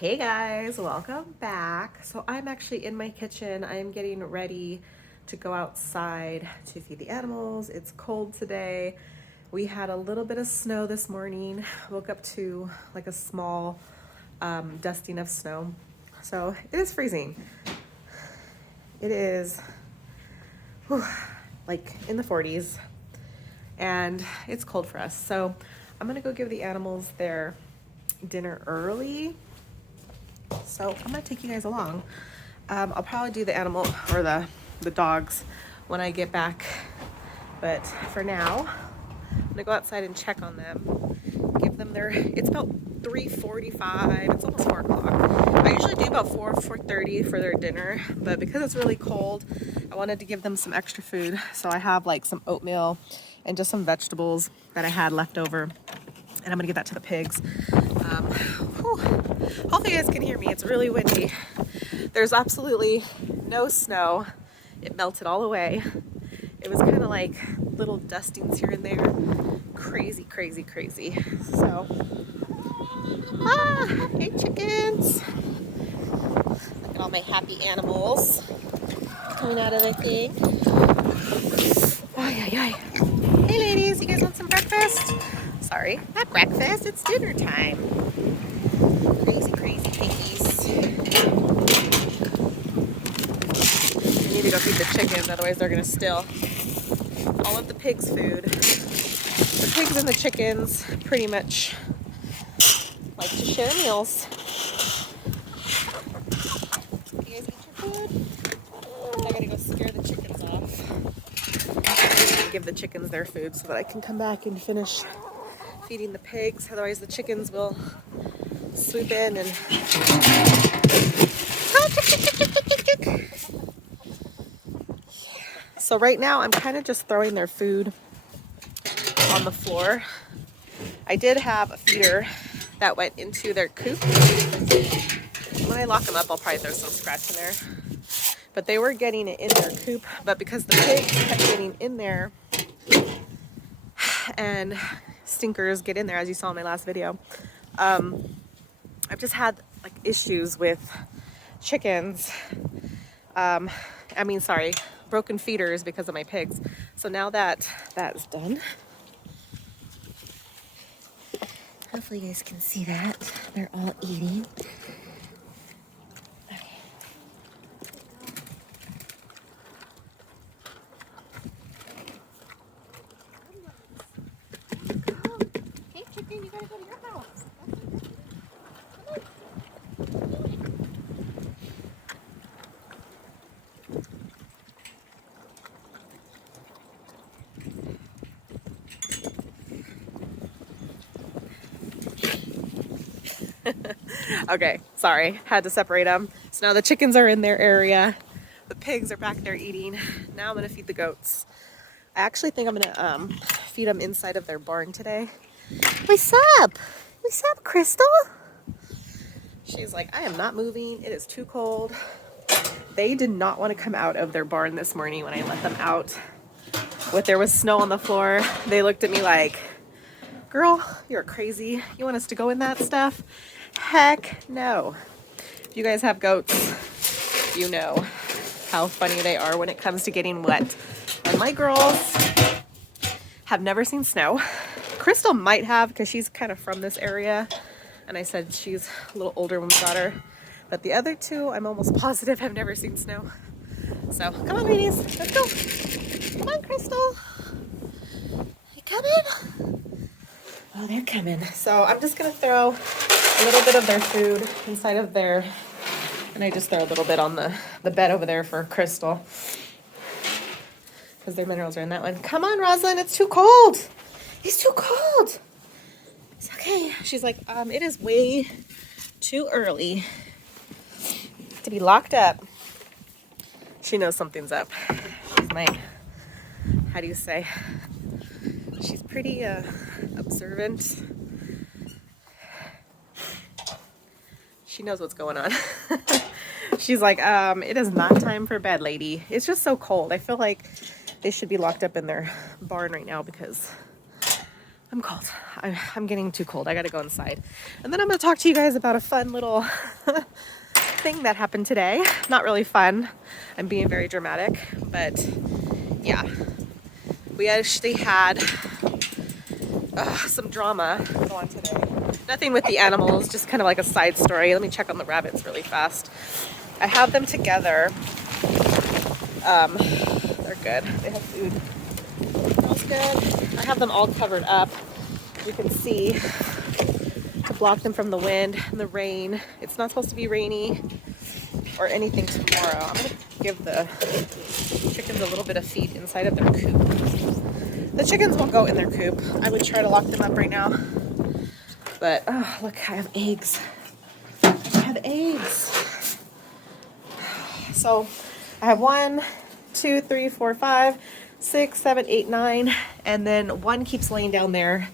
Hey guys, welcome back. So I'm actually in my kitchen. I'm getting ready to go outside to feed the animals. It's cold today. We had a little bit of snow this morning. Woke up to like a small dusting of snow. So it is freezing. It is whew, like in the 40s and it's cold for us. So I'm gonna go give the animals their dinner early. So I'm gonna take you guys along. I'll probably do the animal or the dogs when I get back. But for now, I'm gonna go outside and check on them. Give them their, it's about 3:45, it's almost 4 o'clock. I usually do about 4:30 for their dinner, but because it's really cold, I wanted to give them some extra food. So I have like some oatmeal and just some vegetables that I had left over. And I'm gonna give that to the pigs. Hopefully you guys can hear me. It's really windy. There's absolutely no snow. It melted all away. It was kind of like little dustings here and there. Crazy, crazy, crazy. So, hey chickens. Look at all my happy animals coming out of their thing. Ay, ay, ay. Hey ladies, you guys want some breakfast? Sorry, not breakfast, it's dinner time. Crazy, crazy piggies. I need to go feed the chickens, otherwise they're gonna steal all of the pigs' food. The pigs and the chickens pretty much like to share meals. You guys eat your food? I gotta go scare the chickens off. I need to give the chickens their food so that I can come back and finish feeding the pigs. Otherwise the chickens will swoop in and so right now I'm kind of just throwing their food on the floor. I did have a feeder that went into their coop. When I lock them up, I'll probably throw some scratch in there. But they were getting it in their coop, but because the pigs kept getting in there and stinkers get in there, as you saw in my last video, I've just had like issues with chickens. Broken feeders because of my pigs. So now that is done, hopefully you guys can see that. They're all eating. Hey chicken, you gotta go to your house. Okay, sorry, had to separate them. So now the chickens are in their area. The pigs are back there eating. Now I'm gonna feed the goats. I actually think I'm gonna feed them inside of their barn today. What's up? What's up, Crystal? She's like, I am not moving. It is too cold. They did not want to come out of their barn this morning when I let them out. There was snow on the floor. They looked at me like, girl, you're crazy. You want us to go in that stuff? Heck no. If you guys have goats, you know how funny they are when it comes to getting wet. And my girls have never seen snow. Crystal might have because she's kind of from this area. And I said she's a little older when we got her. But the other two, I'm almost positive have never seen snow. So come on, ladies, let's go. Come on, Crystal. You coming? Oh, they're coming. So I'm just gonna throw a little bit of their food inside of there. And I just throw a little bit on the bed over there for Crystal. Because their minerals are in that one. Come on, Rosalind, it's too cold. It's too cold. It's okay. She's like, it is way too early to be locked up. She knows something's up. She's my, how do you say? She's pretty observant. She knows what's going on. She's like, it is not time for bed, lady. It's just so cold. I feel like they should be locked up in their barn right now because I'm cold. I'm getting too cold. I gotta go inside. And then I'm gonna talk to you guys about a fun little thing that happened today. Not really fun. I'm being very dramatic, but yeah. We actually had some drama go on today. Nothing with the animals, just kind of like a side story. Let me check on the rabbits really fast. I have them together. They're good. They have food. Smells good. I have them all covered up. You can see to block them from the wind and the rain. It's not supposed to be rainy or anything tomorrow. I'm gonna give the chickens a little bit of feed inside of their coop. The chickens won't go in their coop. I would try to lock them up right now. But, oh, look, I have eggs. I have eggs. So, I have 1, 2, 3, 4, 5, 6, 7, 8, 9, and then one keeps laying down there.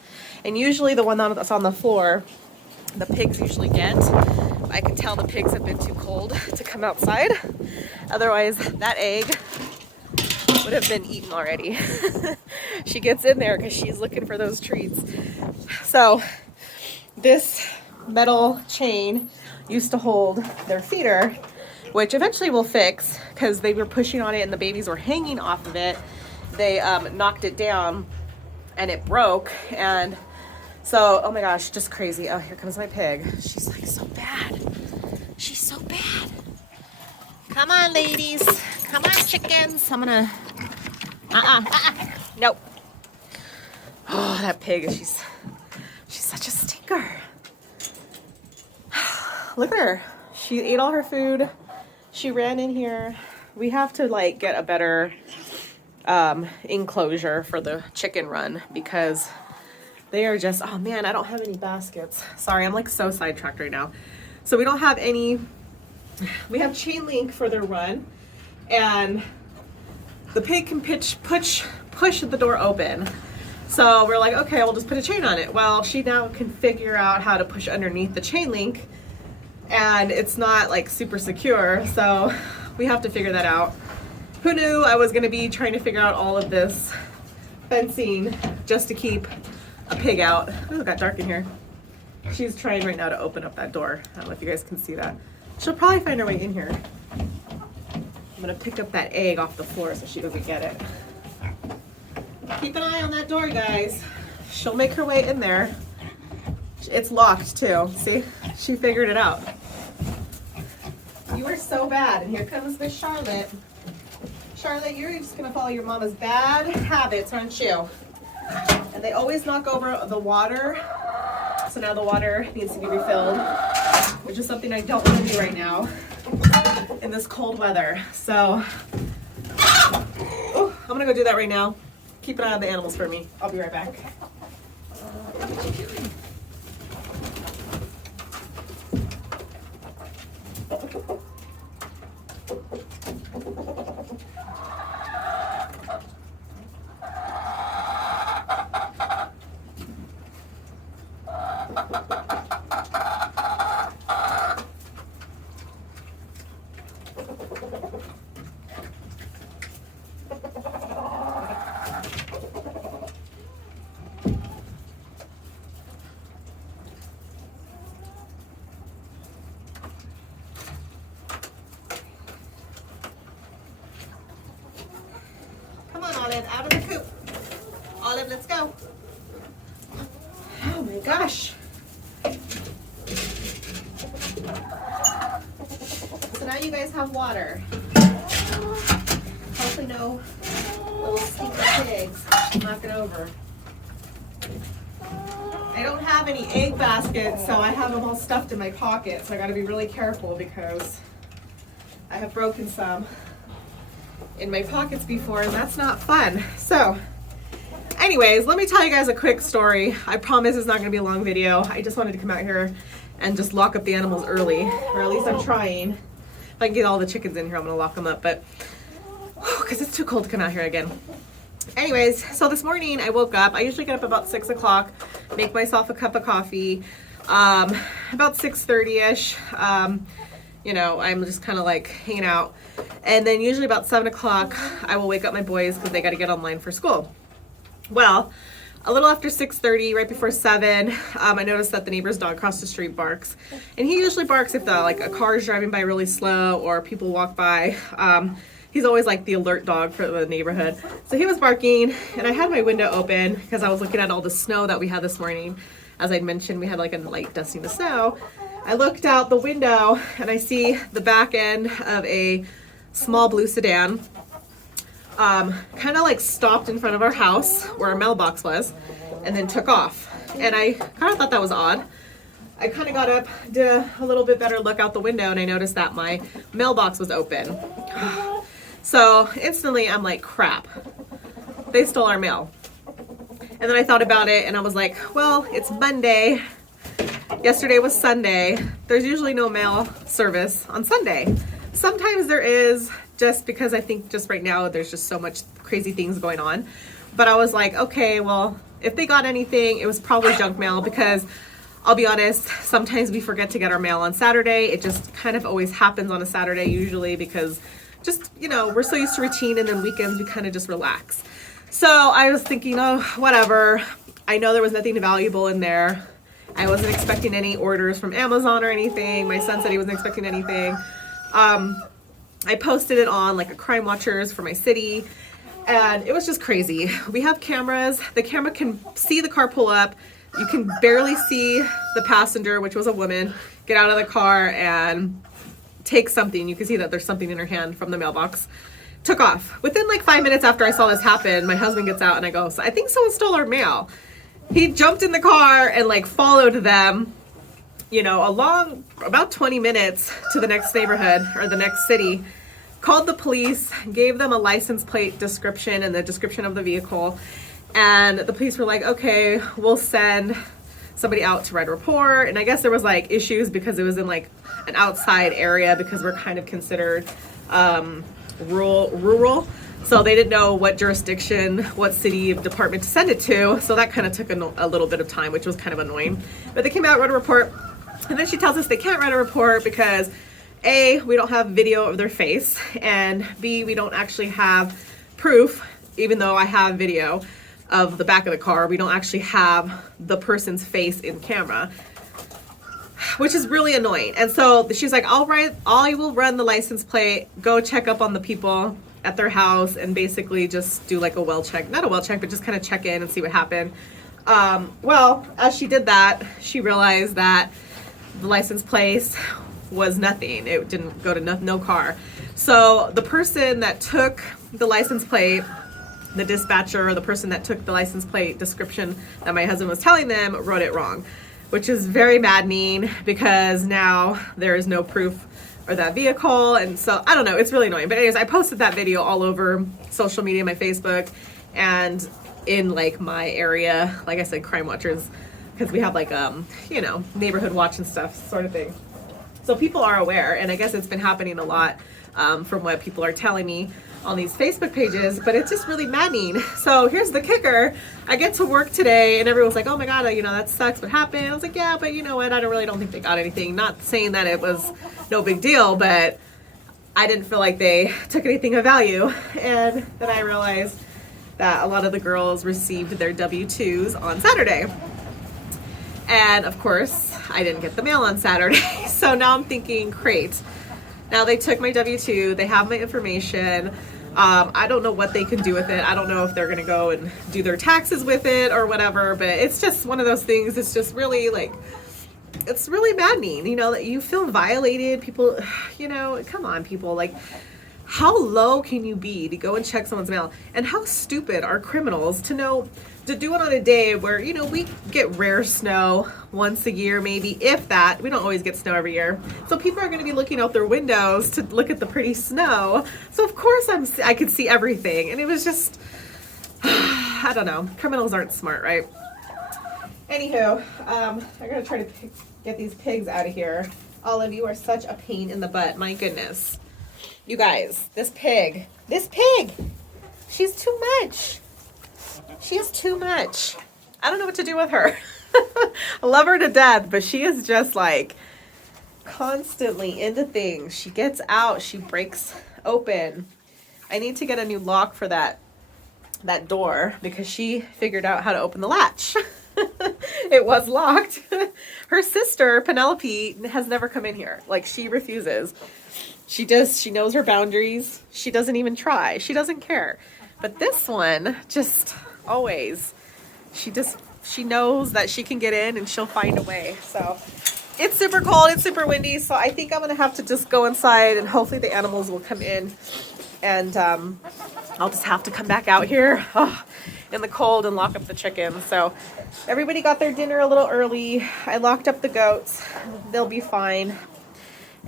And usually the one that's on the floor, the pigs usually get. I can tell the pigs have been too cold to come outside. Otherwise, that egg would have been eaten already. She gets in there because she's looking for those treats. So this metal chain used to hold their feeder, which eventually we'll fix because they were pushing on it and the babies were hanging off of it. They knocked it down and it broke. And so, oh my gosh, just crazy. Oh, here comes my pig. She's like so bad. She's so bad. Come on, ladies. Come on, chickens. I'm gonna, nope. Oh, that pig, she's such a stinker. Look at her. She ate all her food. She ran in here. We have to like get a better enclosure for the chicken run because they are just, oh man, I don't have any baskets. Sorry, I'm like so sidetracked right now. So we don't have any, we have chain link for their run and the pig can push the door open. So we're like, okay, we'll just put a chain on it. Well, she now can figure out how to push underneath the chain link and it's not like super secure. So we have to figure that out. Who knew I was gonna be trying to figure out all of this fencing just to keep a pig out. Oh, it got dark in here. She's trying right now to open up that door. I don't know if you guys can see that. She'll probably find her way in here. I'm gonna pick up that egg off the floor so she doesn't get it. Keep an eye on that door, guys. She'll make her way in there. It's locked too. See? She figured it out. You are so bad. And here comes Miss Charlotte. Charlotte, you're just gonna follow your mama's bad habits, aren't you? And they always knock over the water. So now the water needs to be refilled, which is something I don't want to do right now in this cold weather. So, I'm gonna go do that right now. Keep an eye on the animals for me. I'll be right back. What are you doing? Olive, out of the coop. Olive, let's go. Oh my gosh. So now you guys have water. Hopefully no little stinky pigs knock it over. I don't have any egg baskets, so I have them all stuffed in my pocket. So I got to be really careful because I have broken some in my pockets before, and that's not fun. So anyways, let me tell you guys a quick story. I promise it's not going to be a long video. I just wanted to come out here and just lock up the animals early, or at least I'm trying. If I can get all the chickens in here, I'm going to lock them up, but because it's too cold to come out here again. Anyways, so this morning I woke up. I usually get up about 6 o'clock, make myself a cup of coffee, about 6:30ish. You know, I'm just kind of like hanging out. And then usually about 7 o'clock, I will wake up my boys because they got to get online for school. Well, a little after 6:30, right before 7, I noticed that the neighbor's dog across the street barks. And he usually barks if like a car is driving by really slow or people walk by. He's always like the alert dog for the neighborhood. So he was barking, and I had my window open because I was looking at all the snow that we had this morning. As I'd mentioned, we had like a light dusting of snow. I looked out the window and I see the back end of a small blue sedan kind of like stopped in front of our house where our mailbox was and then took off. And I kind of thought that was odd. I kind of got up, did a little bit better look out the window, and I noticed that my mailbox was open. So instantly I'm like, crap, they stole our mail. And then I thought about it and I was like, well, it's Monday. Yesterday was Sunday. There's usually no mail service on Sunday. Sometimes there is, just because I think just right now there's just so much crazy things going on. But I was like, okay, well, if they got anything, it was probably junk mail, because I'll be honest, sometimes we forget to get our mail on Saturday. It just kind of always happens on a Saturday usually, because just, you know, we're so used to routine, and then weekends we kind of just relax. So I was thinking, oh, whatever. I know there was nothing valuable in there. I wasn't expecting any orders from Amazon or anything. My son said he wasn't expecting anything. I posted it on like a Crime Watchers for my city, and it was just crazy. We have cameras. The camera can see the car pull up. You can barely see the passenger, which was a woman, get out of the car and take something. You can see that there's something in her hand from the mailbox. Took off. Within like 5 minutes after I saw this happen, my husband gets out and I go, so I think someone stole our mail. He jumped in the car and like followed them, you know, along about 20 minutes to the next neighborhood or the next city, called the police, gave them a license plate description and the description of the vehicle. And the police were like, okay, we'll send somebody out to write a report. And I guess there was like issues because it was in like an outside area, because we're kind of considered rural. So they didn't know what jurisdiction, what city department to send it to. So that kind of took a little bit of time, which was kind of annoying. But they came out, wrote a report. And then she tells us they can't write a report because A, we don't have video of their face, and B, we don't actually have proof, even though I have video of the back of the car. We don't actually have the person's face in camera, which is really annoying. And so she's like, I will run the license plate, go check up on the people at their house, and basically just do like a well check, not a well check, but just kind of check in and see what happened. Well, as she did that, she realized that the license plate was nothing. It didn't go to no car. So the person that took the license plate, the dispatcher, or the person that took the license plate description that my husband was telling them, wrote it wrong, which is very maddening, because now there is no proof of that vehicle. And so I don't know, it's really annoying. But anyways, I posted that video all over social media, my Facebook, and in like my area, like I said, Crime Watchers, because we have like you know, neighborhood watch and stuff sort of thing. So people are aware, and I guess it's been happening a lot from what people are telling me on these Facebook pages, but it's just really maddening. So here's the kicker. I get to work today and everyone's like, oh my God, you know, that sucks, what happened? I was like, yeah, but you know what? I don't think they got anything. Not saying that it was no big deal, but I didn't feel like they took anything of value. And then I realized that a lot of the girls received their W-2s on Saturday. And of course, I didn't get the mail on Saturday. So now I'm thinking, great. Now they took my W-2, they have my information. I don't know what they can do with it. I don't know if they're gonna go and do their taxes with it or whatever, but it's just one of those things. It's just really like, it's really maddening, you know, that you feel violated. People, you know, come on, people, like, how low can you be to go and check someone's mail? And how stupid are criminals to know to do it on a day where, you know, we get rare snow once a year, maybe, if that. We don't always get snow every year. So people are going to be looking out their windows to look at the pretty snow. So of course I could see everything. And it was just, I don't know. Criminals aren't smart, right? Anywho, I'm going to try to get these pigs out of here. All of you are such a pain in the butt. My goodness. You guys, this pig, she's too much. She is too much. I don't know what to do with her. I love her to death, but she is just like constantly into things. She gets out, she breaks open. I need to get a new lock for that that door because she figured out how to open the latch. It was locked. Her sister, Penelope, has never come in here. Like, she refuses. She knows her boundaries. She doesn't even try. She doesn't care. But this one, just always, she knows that she can get in and she'll find a way. So it's super cold. It's super windy. So I think I'm going to have to just go inside and hopefully the animals will come in. And I'll just have to come back out here in the cold and lock up the chickens. So everybody got their dinner a little early. I locked up the goats. They'll be fine.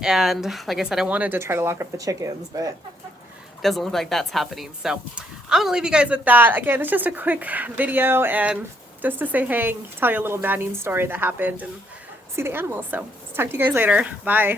And like I said, I wanted to try to lock up the chickens, but it doesn't look like that's happening. So I'm going to leave you guys with that. Again, it's just a quick video and just to say hey and tell you a little maddening story that happened and see the animals. So talk to you guys later. Bye.